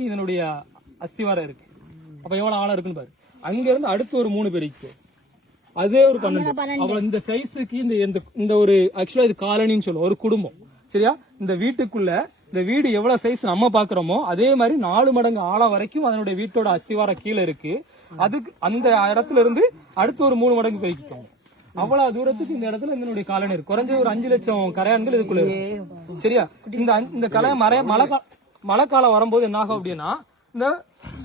வரைக்கும் இதனுடைய அஸ்திவாரம் இருக்கு. அப்ப எவ்வளவு ஆழம் இருக்குன்னு பாரு. அங்க இருந்து அடுத்து ஒரு 3 பெருக்கு, அதே ஒரு 12. அவ்வளவு இந்த சைஸுக்கு இந்த ஒரு ஆக்சுவலா இது காலனின்னு சொல்லுவோம், ஒரு குடும்பம். சரியா? இந்த வீட்டுக்குள்ள இந்த வீடு எவ்வளவு சைஸ் நம்ம பாக்குறோமோ அதே மாதிரி 4 மடங்கு ஆழம் வரைக்கும் அதனுடைய வீட்டோட அஸ்திவாரம் கீழே இருக்கு. அதுக்கு அந்த இடத்துல இருந்து அடுத்து ஒரு 3 மடங்கு பெருக்கிக்கோங்க. அவ்வளவு தூரத்துக்கு இந்த இடத்துல இதனுடைய காலனி இருக்கு. குறைஞ்ச ஒரு 5 லட்சம் கரையான்கள் இதுக்குள்ள இருக்கு. சரியா? இந்த கலை மழைக்காலம் வரும்போது என்ன ஆகும் அப்படின்னா, இந்த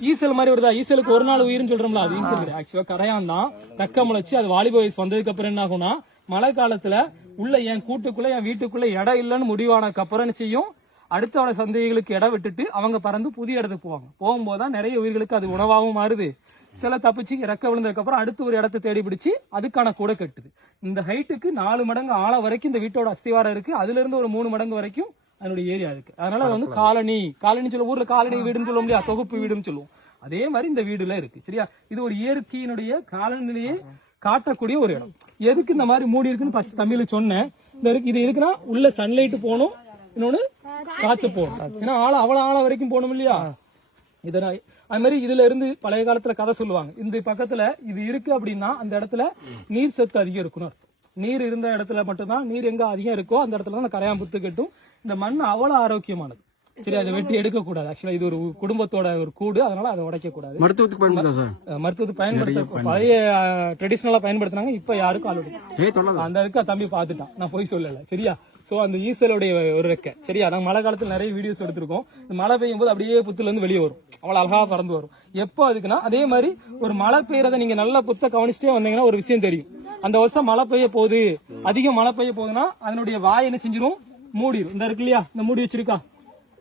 ஈசல் மாதிரி வருதா, ஈசலுக்கு ஒரு நாள் உயிர்னு சொல்றோம்ல, அது ஈசல் ஆக்சுவலா கரையான் தான். தக்க முளைச்சு அது வாலிப வயசு வந்ததுக்கு அப்புறம் என்ன ஆகும்னா, மழை காலத்துல உள்ள என் கூட்டுக்குள்ள என் வீட்டுக்குள்ள இடம் இல்லைன்னு முடிவானதுக்கு அப்புறம் என்ன செய்யும், அடுத்த சந்தைகளுக்கு இடம் விட்டுட்டு அவங்க பறந்து புதிய இடத்துக்கு போவாங்க. போகும்போதுதான் நிறைய உயிர்களுக்கு அது உணவாகவும் மாறுது. சில தப்பிச்சு இறக்க விழுந்ததுக்கு அப்புறம் அடுத்து ஒரு இடத்தை தேடி பிடிச்சு அதுக்கான கூட கட்டுது. இந்த ஹைட்டுக்கு 4 மடங்கு ஆழம் வரைக்கும் இந்த வீட்டோட அஸ்திவாரம் இருக்கு. அதுல இருந்து ஒரு 3 மடங்கு வரைக்கும் அதனுடைய ஏரியா இருக்கு. அதனால அது வந்து காலனி சொல்ல, ஊர்ல காலனி வீடுன்னு சொல்லுவோம் இல்லையா, தொகுப்பு வீடுன்னு சொல்லுவோம். அதே மாதிரி இந்த வீடுல இருக்கு. சரியா? இது ஒரு இயற்கையினுடைய காலநிலையை காட்டக்கூடிய ஒரு இடம். எதுக்கு இந்த மாதிரி மூடி இருக்குன்னு ஃபர்ஸ்ட் தமிழ்ல சொன்னேன். இது இருக்குன்னா உள்ள சன்லைட் போகணும், இன்னொன்னு காத்து போகணும். ஏன்னா அவ்வளவு ஆழம் வரைக்கும் போகணும் இல்லையா. இதனால் அது மாதிரி இதுல இருந்து பழைய காலத்துல கதை சொல்லுவாங்க. இந்த பக்கத்துல இது இருக்கு அப்படின்னா அந்த இடத்துல நீர் சத்து அதிகம் இருக்கணும். நீர் இருந்த இடத்துல மட்டும்தான், நீர் எங்க அதிகம் இருக்கோ அந்த இடத்துல தான் கரையான் புத்து கட்டும். இந்த மண் அவ்வளவு ஆரோக்கியமானது. சரி, அதை வெட்டி எடுக்க கூடாது. ஆக்சுவலா இது ஒரு குடும்பத்தோட ஒரு கூடு, அதனால அதை உடைக்க கூடாது. மருத்துவத்துக்கு பயன்படுத்த பழைய ட்ரெடிஷனலா பயன்படுத்தினாங்க. இப்ப யாருக்கும் அந்த இருக்க தம்பி பாத்துட்டான், நான் போய் சொல்லல. சரியா? சோ அந்த ஈசலுடைய ஒரு ரெக்கை. சரியா? நாங்க மழை காலத்துல நிறைய வீடியோஸ் எடுத்திருக்கோம். மழை பெய்யும் போது அப்படியே புத்துல இருந்து வெளியே வரும், அவ்வளவு அழகா பறந்து வரும். எப்போ அதுக்குன்னா, அதே மாதிரி ஒரு மழை பெய்யறத நீங்க நல்ல புத்த கவனிச்சுட்டே வந்தீங்கன்னா ஒரு விஷயம் தெரியும். அந்த வருஷம் மழை பெய்ய போகுது, அதிகம் மழை பெய்ய போகுதுன்னா அதனுடைய வாய் என்ன செஞ்சிடும், மூடிடும். இந்த இருக்கு இல்லையா, இந்த மூடி வச்சிருக்கா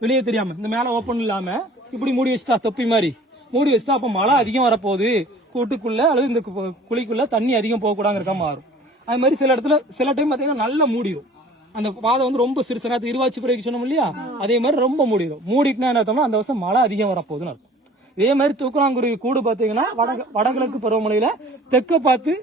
வெளியே தெரியாம, இந்த மேல ஓப்பன் இல்லாம இப்படி மூடி வச்சுட்டா, தொப்பி மாதிரி மூடி வச்சுட்டா, அப்ப மழை அதிகம் வரப்போகுது, கூட்டுக்குள்ள அல்லது இந்த குழிக்குள்ள தண்ணி அதிகம் போகக்கூடாதுங்க மாறும். அது மாதிரி சில இடத்துல சில டைம் பாத்தீங்கன்னா நல்லா மூடிடும். அந்த பாதை வந்து ரொம்ப சிறுசு நேரத்துக்கு இருவாச்சி பிறகு சொன்னோம் இல்லையா, அதே மாதிரி ரொம்ப மூடிடும். மூடிட்டுனா என்ன அர்த்தம்னா அந்த வருஷம் மழை அதிகம் வரப்போகுதுன்னு அர்த்தம். இதே மாதிரி தூக்கணாங்குருவி கூடு பாத்தீங்கன்னா வடகிழக்கு பருவமழையில தெற்க பார்த்து